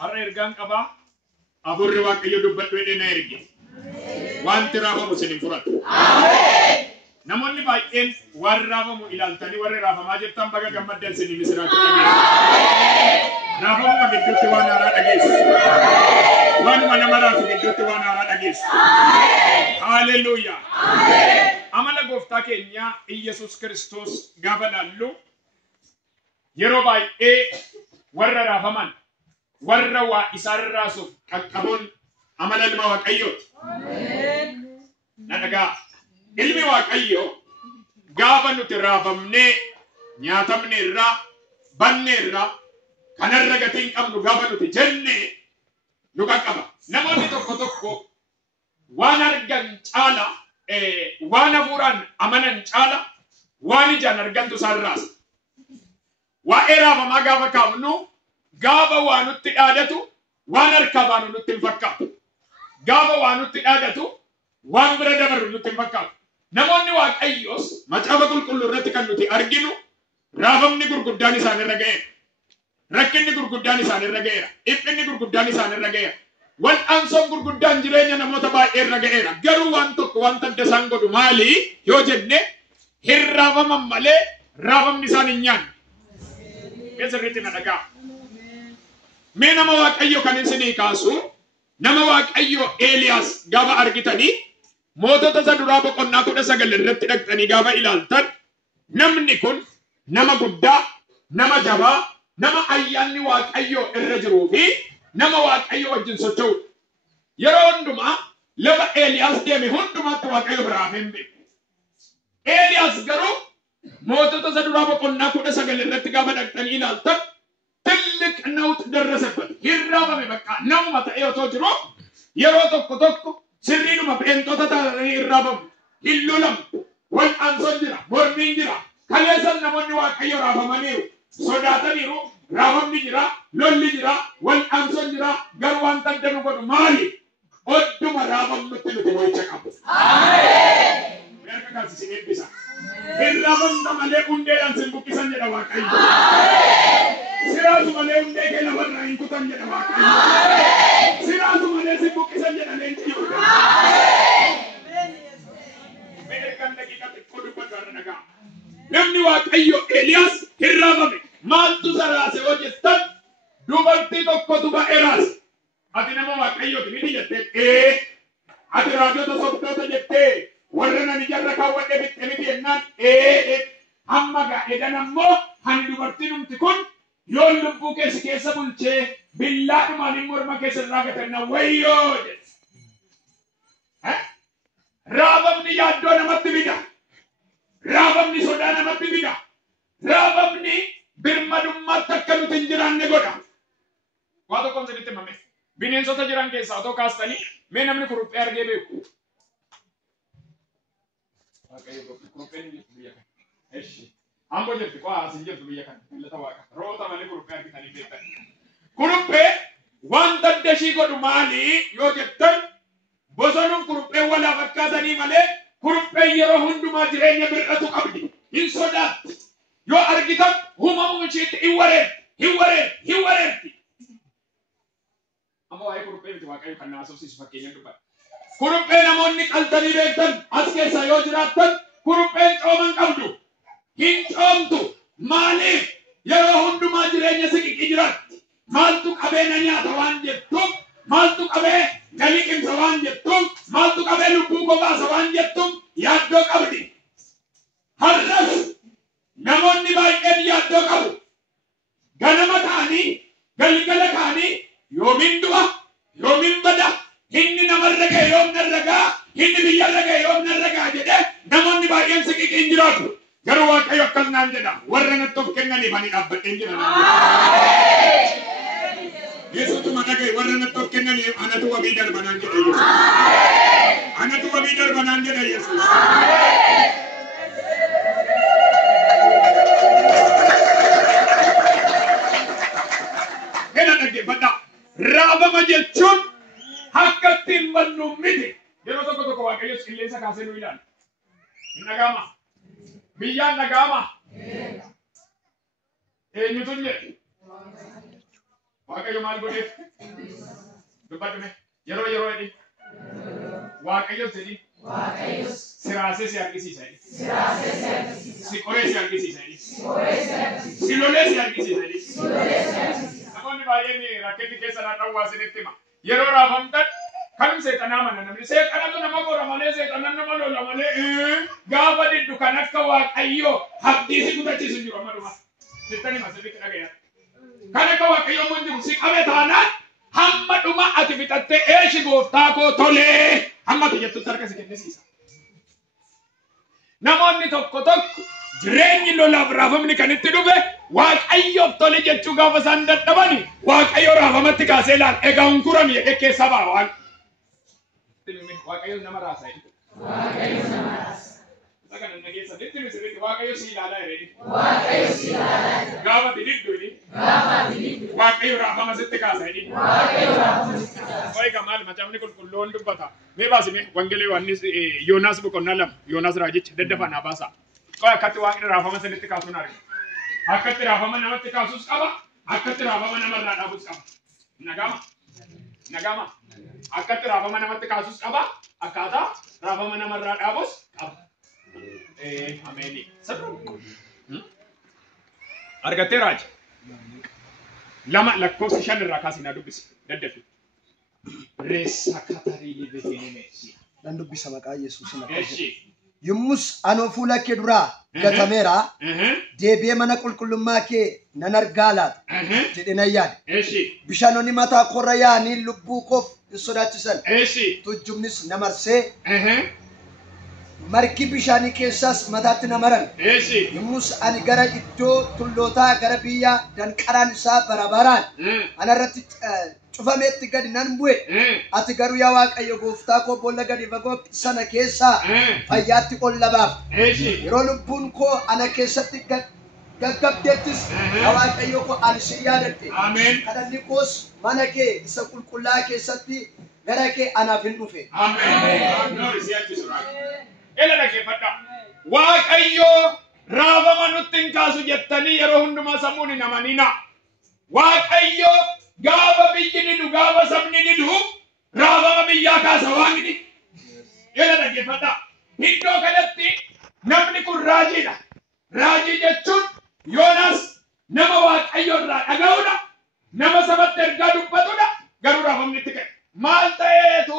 Har'a ergaan qabaa. Aburri Waaqayyo dubbadhu jedhee na erge. Wanti raafamu isin hin furatu. Namoonni baay'een waan raafamu ilaaltanii warri raafamaa jirtan baga gammaddan isin misiraatu dhageessu. Raafamuma gidduutti waan haaraa dhageessu. Waanuma nama raasu gidduutti waan haaraa dhageessu. Haaleluyyaa. Amala gooftaa keenya Iyesuus Kiristoos gaafa laallu yeroo baay'ee warra raafaman warra waa isaan raasuuf qaqqabuun amala ilma Waaqayyooti. Na dhagaa. Ilmi Waaqayyo gaafa nuti raafamnee nyaatamne irraa banne irraa kanarra gatiin qabnu gaafa nuti jenne nu qaqqaba. Namoonni tokko tokko waan argan caala waan hafuuraan amanan caala waan ijaan argantu isaan raasa. Waa'ee raafamaa gaafa kaafnu gaafa waa nutti dhaadatu waan harkaa baanu nutti hin fakkaatu. Gaafa waa nutti dhaadatu waan bira dabaru nutti hin fakkaatu. Namoonni Waaqayyoos macaafa qulqulluu irratti kan nuti arginu raafamni gurguddaan isaanirra ga'eera. Rakkinni gurguddaan isaanirra ga'eera. Dhiphinni gurguddaan isaanirra ga'eera. Wal'aansoon gurguddaan jireenya namoota baay'eerra ga'eera. Garuu waan tokko wanta adda isaan godhu maali yoo jenne hin raafaman malee raafamni isaan hin nyaanne. Sirriitti na dhagaa. Mee nama Waaqayyo kan isinii kaasu nama Waaqayyo Eeliyaas gaafa argitanii mootota isa duraa boqonnaa 19 irratti dhaqxanii gaafa ilaaltan namni kun nama guddaa, nama jabaa, nama ayyaanni Waaqayyo irra jiruu fi nama Waaqayyo wajjin socho'u. Yeroo hundumaa lafa Eeliyaas deeme hundumaatti Waaqayyo biraa hin beeku. Eeliyaas garuu mootota isa duraa boqonnaa 19 irratti gaafa dhaqxanii ilaaltan ትልቅ ነውጥ ደረሰበት። ይራበም በቃ ነው ማታየው ጅሮ የሮ tokko sirriidhuma beentota taatanii irraafamu hillulam wal aansoon jira mormiin jira kaleessan namoonni Waaqayyo raafamaniiru sodaataniiru raafamni jira lolli jira wal aansoon jira garuu wanta adda nu godhu maali odduma raafamnutti nuti mo'icha qabu. Meerka kaasisin eebbisa. Irraafamna malee hundeedhaan sin buqqisan jedha Waaqayyo. Siraasu malee hundee keenya warra hin kutan jedha Waaqayyo. Siraasu malee sin buqqisan jedha leenci yoo ta'u. Meerkan daqiiqa xiqqoo dubbatu har'a dhagaa. Namni Waaqayyo Eeliyaas hin raafame maaltu saraase yoo jettan dubartii tokkotu ba'ee raase. Ati nama Waaqayyooti miti jettee ati raajota sobdoota jettee warra nani jarra kaawwadhe bitte miti jennaan amma gaa'eedhan ammoo hani dubartiin humti kun yoo lubbuu keessi keessa bulchee billaadhumaan hin morma keessa irraa gatanna wayyoo jedhe. Raafamni yaaddoo namatti fida. Raafamni sodaa namatti fida. Raafamni birmadummaatti akka nuti hin jiraanne godha. Waa tokkoon sinitti himame. Bineensota jiran keessaa otoo kaastanii mee namni kuruphee argee beeku. Kurupheen biyya kana. Eshi. Amboo jirti qo'aa asin jirtu biyya kana. Millata waaqa. Roota malee kuruphee argitanii beektan. Kuruphee wanta adda ishii godhu maali yoo jettan bosonuun kuruphee walaa fakkaatanii malee kurupheen yeroo hundumaa jireenya bir'atu qabdi. Hin sodaatti. Yoo argitan uumamuun ishiitti hin wareerti. Amma waa'ee kuruphee miti Waaqayyo kan naasofsiisu fakkeenyaan dubbata. Kuruphee namoonni qaltanii beektan as keessa yoo jiraattan kurupheen cooman qabdu. Hin coomtu. Maaliif yeroo hundumaa jireenya siqiqii jiraatti. Maaltu qabee na nyaata waan jettuuf, maaltu qabee na liqimsa waan jettuuf, maaltu qabee lubbuu gogaasa waan jettuuf yaaddoo qabdi. Har'as namoonni baay'een yaaddoo qabu. Ganama ta'anii, galgala ta'anii yoomin du'a, yoomin bada, inni namarra ga'e yoom narra ga'a, inni biyyarra ga'e yoom narra ga'a jedhee namoonni baay'een siqiqiin jiraatu. Garuu Waaqayyo akkas naan jedha warra natti of kennaniif ani dhaabbadheen jira naan jedha. Yesuutuma dhagaye warra natti of kennaniif anatu wabii darba naan jedha Yesuus. Anatu wabii darba naan jedha Yesuus. Kana dhaggeeffadhaa. Raafama jechuun akka ittiin bannu miti. Yeroo tokko Waaqayyo qilleensa kaasee nu ilaala. Hin dhaga'ama. Biyyaan dhaga'ama. Eenyutu jedhe? Waaqayyo maal godheef? Dubbadhume yeroo jedhi waaqayyo jedhi siraasee si argisiisa jedhi si qoree si argisiisa jedhi si lolee si argisiisa jedhi namoonni baay'een rakkinni keessa naanna'uu waasinitti hima yeroo raafamtan kanum seexanaa mana namni seexanatu nama qora malee seexanan nama lola malee gaafa diddu kan akka waaqayyo habdii si kutachiisu jiru amma dhuma sittani masilitti dhagayaa kan akka waaqayyo mun jiru si qabe taanaan hamma dhuma ati fixattee eeshi gooftaa koo tolee hamma tiyyattutti harka si kennisiisa. Namoonni tokko jireenyi lolaaf raafamni kan itti dhufe waaqayyoof tole jechuu gaafa isaan dadhabani waaqayyo raafamatti kaasee laal egaa hunkurami jedhee keessa ba'a waan. Waaqayyo nama raasa jedhu. Waaqayyo nama raasa. Saka nan nageessa ditti misirritti waaqayyo si ilaalaa jedheni. Waaqayyo si ilaalaa. Gaafa dididdu jedhi. Waaqayyo raafama sitti kaasa jedhi. Waaqayyo raafama sitti kaasa. Oye kamal macamni qulqulloon dubbata. Mee baasime wangelee Yohaannis Yoonaas boqonnaa 2 Yoonaas raajicha daddafaa baasa. Oye akkatti waaqni raafama sitti kaasuun argina. Akkatti raafama namatti kaasuus qaba. Akkatti raafama namarraa dhaabuus qaba. Nagama. Akkatti raafama namatti kaasuus qaba. Akkaataa raafama namarraa dhaabuus qaba. Ameeni. Argattee raaji. 2 lakkoofsa 5 irraa kaasina dubbisi. Daddafi. Reessa katarii libeetee meessi. Dan dubbisa maqaa Yesuusin akka. Yommus anoo fuula kee duraa gatameera. Deebi'ee mana qulqullummaa kee nan argaa laata. Jedhee nan yaade. Bishaanonni mataa korra yaa'anii lubbuu koof sodaachisan. Tujjumnis na marsee. Marki bishaanii keessaas mataatti na maran. Yommus ani gara iddoo tullootaa gara biyya danqaraan isaa barabaraan anarratti cufameetti gadi nan bu'e. Ati garuu yaa Waaqayyo gooftaa koo boolla gadi fagoo sana keessaa fayyaatti ol labaaf. Yeroo lubbuun koo ana keessatti gaggabdeettis yaa Waaqayyo koo ani si yaadadhe. Kadhanni koos mana kee isa qulqullaa keessatti gara kee anaaf hin dhufe. Ela dhaggeeffadha. Waaqayyo raafama nutti hin kaasu jettanii yeroo hundumaa sammuun hin amanina. Waaqayyo gaafa biyyi didu gaafa sabni didu raafama biyyaa kaasa waaqni. Ela dhaggeeffadha. Iddoo kanatti namni kun raajiidha. Raajii jechuun Yoonaas nama Waaqayyo irraa dhaga'uudha. Nama sabatti ergaa dubbatudha. Garuu raafamni itti ka'e. Maal ta'eetu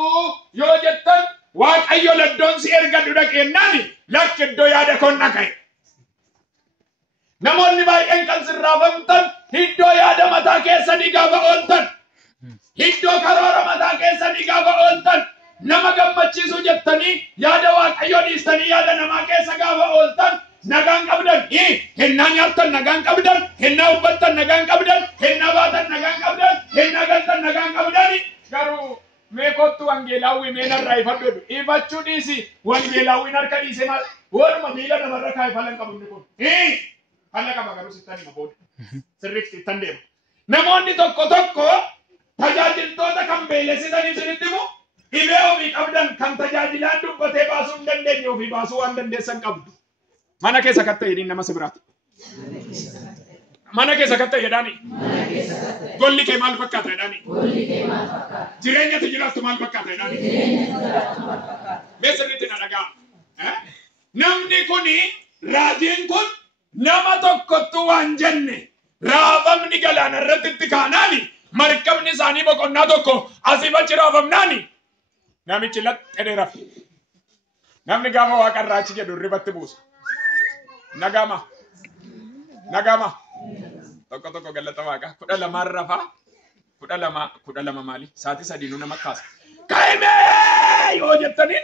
yoo jettan Waaqayyo laddoon si erga dhaqeennaani lakki iddoo yaada koon dhaqe. Namoonni baay'een kan sirraafamtan iddoo yaada mataa keessanii gaafa ooltan. Iddoo karoora mataa keessanii gaafa ooltan. Nama gammachiisu jettanii yaada Waaqayyoo dhiistanii yaada namaa keessa gaafa ooltan. Nagaan qabdan. Hennaa nyaattan nagaan qabdan. Hennaa uffattan nagaan qabdan. Hennaa baatan nagaan qabdan. Hennaa galtan nagaan qabdan. Garuu meekottu wangeelaawwi meenarraa ifadhu ifachuu dhiisi wangeelaawwiin harka dhiise maal warma miila namarra kaa'e falan qabu inni kun falla qaba garuu sittan hima booda sirriitti ittan deema namoonni tokko tajaajiltoota kan beelessitanii isinitti himu dhibee ofii qabdan kan tajaajilaan dubbatee baasuu hin dandeenye ofii baasuu waan dandeessan qabdu mana keessa katta jedhiin nama sibiraati mana keessa katta jedhaani golli kee maal fakkaata jedhaani jireenya tijjiraattu maal fakkaata jedhaani meesanitti na dhagaa namni kuni raajiin kun nama tokkottu waan jenne raafamni galaana irratti itti kaanaani markabni isaanii boqonnaa tokko asiif achi raafamnaani namichi laxxedhe rafe namni gaafa waaqarraa achi jedhu ribatti buusa nagama tokko galata waaqa 12 rafaa 12 maali saatii sadiinuu nama kaasa kaa'imee yoo jettaniin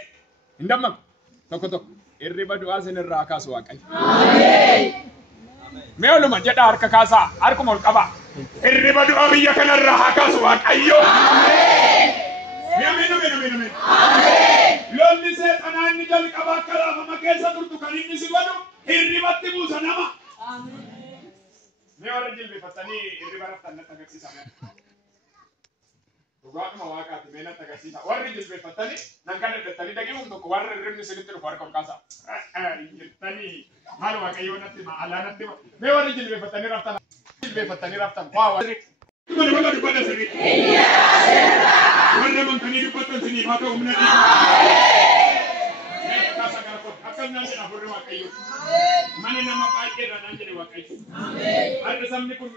hin dammaqu tokko irriba du'aa sinirraa kaasu waaqayyo ameen mee oluma jedha harka kaasaa harkuma ol qaba irriba du'aa biyya kanarraa haa kaasu waaqayyo ameen ameen lolli seexanaa inni jalqaba akka raafama keessa turtu kan inni si godhu irribatti buusa nama ameen mee warra jilbeeffatanii irriba raftan natti agarsiisaa dhugaadhuma waaqaati mee natti agarsiisa warri jilbeeffatanii nan kan daddattanii daqiiquma tokko warra irribni sinitti dhufu harka ol kaasaa jettanii maal waaqayyoo natti hima alaa natti hima mee warri jilbeeffatanii raftan waa warri Mana wala dubata sirri. Wanda man kani dubata sini fata umna di. Kasa garko akan nanti na furwa kayo. Mana nama baike da nanti da wakai. Ada samni kun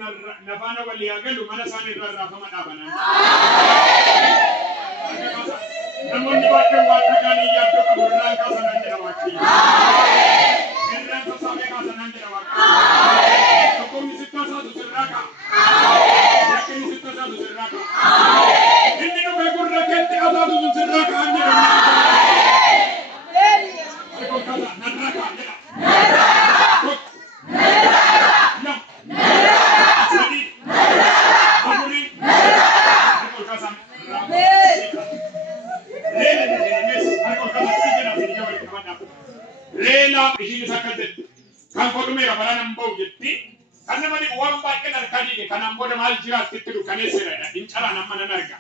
nafana wali agalu mana sani rarra fama da banan. Namun di baike wata kani ya to kaburran kasa nanti da wakai. Kerana kasa me kasa nanti da wakai. Ko mi sitta sa sirraka. Yakin sitta sa sirraka. Inni no be gurra kenti azadu sirraka anje. Lela isini sakate kan ko dum era bana mbaw jetti kan mani wan ba kenar kadi kan ambo de mal jira tittu kanesera in chala nam mana narga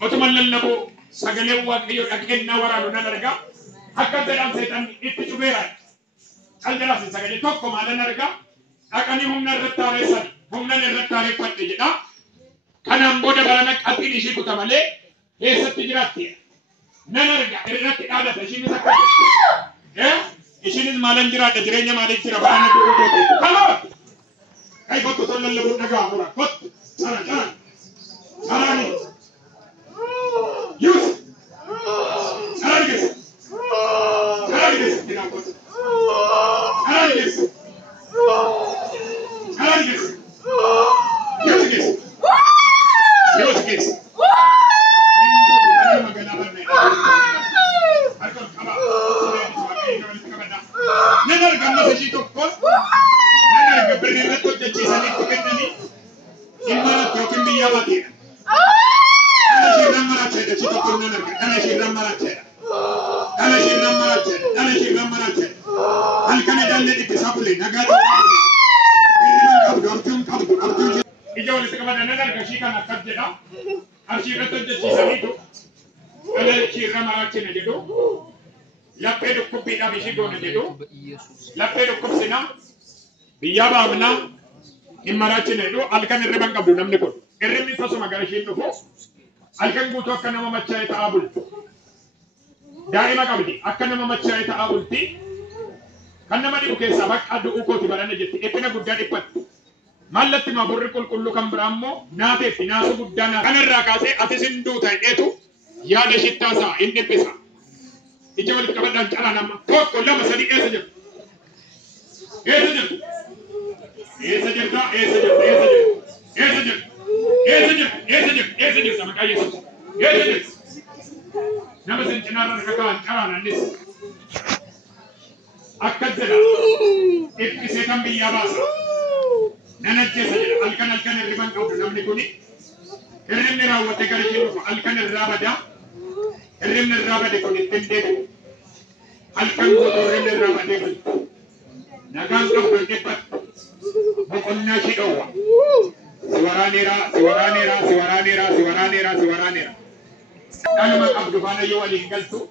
otuman lannabo sagale wa kiyo akken na wara no narga hakka de am setan itti tubera aljara se sagale tokko ma narga akani humna rattare sa humna ne rattare patte jeda kan ambo de bana katti dishi kutamale e satti jiratti narga irratti ada isini sakate ishinis malan jira da jirenya malan jira bana ko kala kai botto tollal le bunna ga mura bot sarani yus sarani ina bot sarani yus Nenar gamma se ci tocco, nenar che per il retto di ci sali pochettini, il maratto che mi chiama tira. Dale ci rammaracce, ci tocco nenar che, dale ci rammaracce, dale ci rammaracce, dale ci rammaracce. Al cane dalle di pesapule, nagati. Abdu. I giovani si chiamano nenar che ci canna caddera, arci retto di ci salito, dale ci rammaracce ne dedo. La pedo kubida bishigo ne dedo la pedo kubsina biyaba amna imarachi ne do alkan reban kabdu namne ko ermi faso magara shin ko alkan guto kana ma macca ta abul daima kabdi akana ma macca ta abulti kanna madi uke sabak adu uko ti barane jetti epena gudda dipat mallati ma burrikul kullu kam brammo nate finasu guddana kanarra kase atisin du tay etu ya de shittasa inde pesa Ijawal kabadan cara nama kok lama sadi saja sama kaya saja nama sencenaran kawan cara nanis akad saja setan biya basa nanajje saja alkan riban kau namni kuni kerem ne rawate kari kilo alkan rabada Erem nerrabade ko nitende alkan ko erem nerrabade ko nagang ko depat bokonna shidowa siwaranira dalma abdu bana yo wali galtu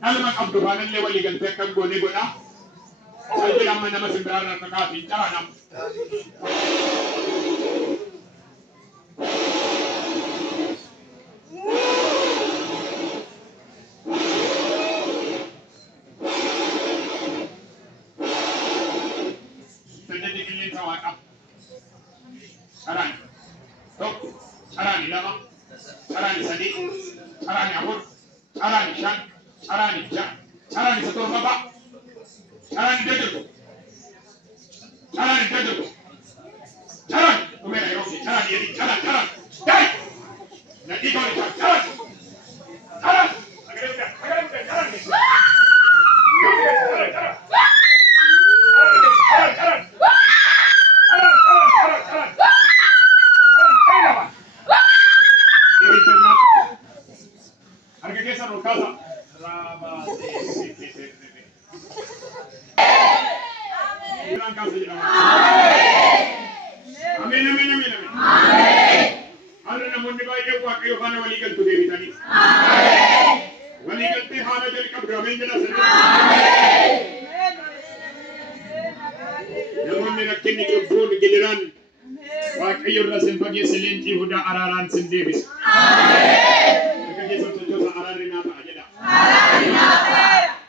dalma abdu bana le wali galtu kan gone goda sai lamma nama simbrara takati taranam Sarani lama, sarani sadi, sarani abur, sarani shan, sarani jan, sarani satu baba, sarani dedo, sarani, umera erosi, sarani yedi, sarani, dai, nanti kau lihat, sarani, sarani, waaqayyo irra sin fageesse leencii hudaa araaraan sin deebisa. Akka keessan sochoosa araarri naa ta'a jedha.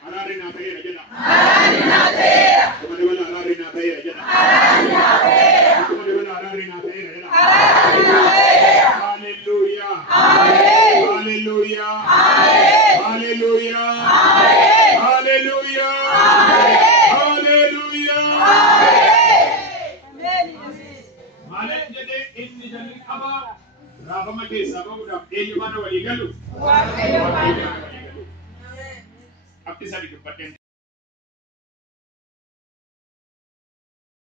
Araarri naa ta'eera jedha. Akkuma dabala araarri naa ta'eera jedha. Akkuma dabala araarri naa ta'eera jedha. Hallelujah. Hallelujah. Hallelujah. Hallelujah. Hallelujah. Maaliif jedhee inni jalli qabaa raafama keessaa bahuudhaaf eenyu mana walii galu? Waaqayyo. Abdii sadii dubbadheen.